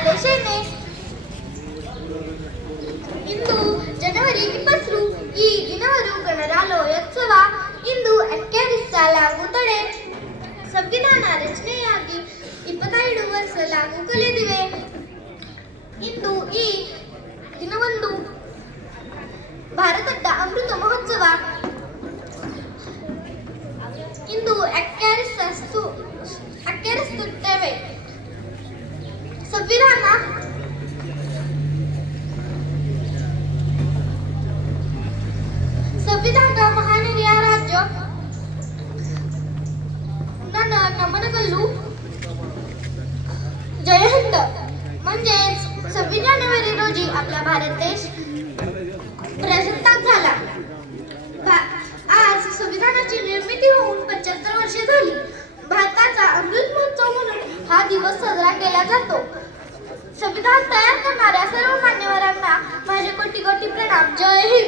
ಆಲೇಶೇನೆ ಇಂದು ಜನವರಿ 20 ಈ ದಿನವರು ಗಣರಾಜ್ಯೋತ್ಸವ ಇಂದು ಅಕ್ಕಿರಿಸಲಾಗುತ್ತದೆ. ಸಂವಿಧಾನ ರಚನೆಯಾಗಿ 22 ವರ್ಷ ಲಾಗು ಕಳೆದಿವೆ. ಇಂದು ಈ ದಿನವಂದು ಭಾರತದ ಅಮೃತ ಮಹೋತ್ಸವ ಇಂದು ಆಚರಿಸುತ್ತೇವೆ. ಸಂವಿಧಾನ ಮಹಾನಗರ ರಾಜ್ಯ ನನ್ನ नमनगल्लू जय हिंद म्हणजे 26 जानेवारी रोजी आपला भारत देश प्रजासत्ताक झाला. आज संविधानाची निर्मिती होऊन 75 वर्षे झाली. भारताचा अमृत महोत्सव म्हणून हा दिवस साजरा केला जातो. संविधान तयार करणाऱ्या सर्व मान्यवरांना माझे कोटी कोटी प्रणाम. जय हिंद.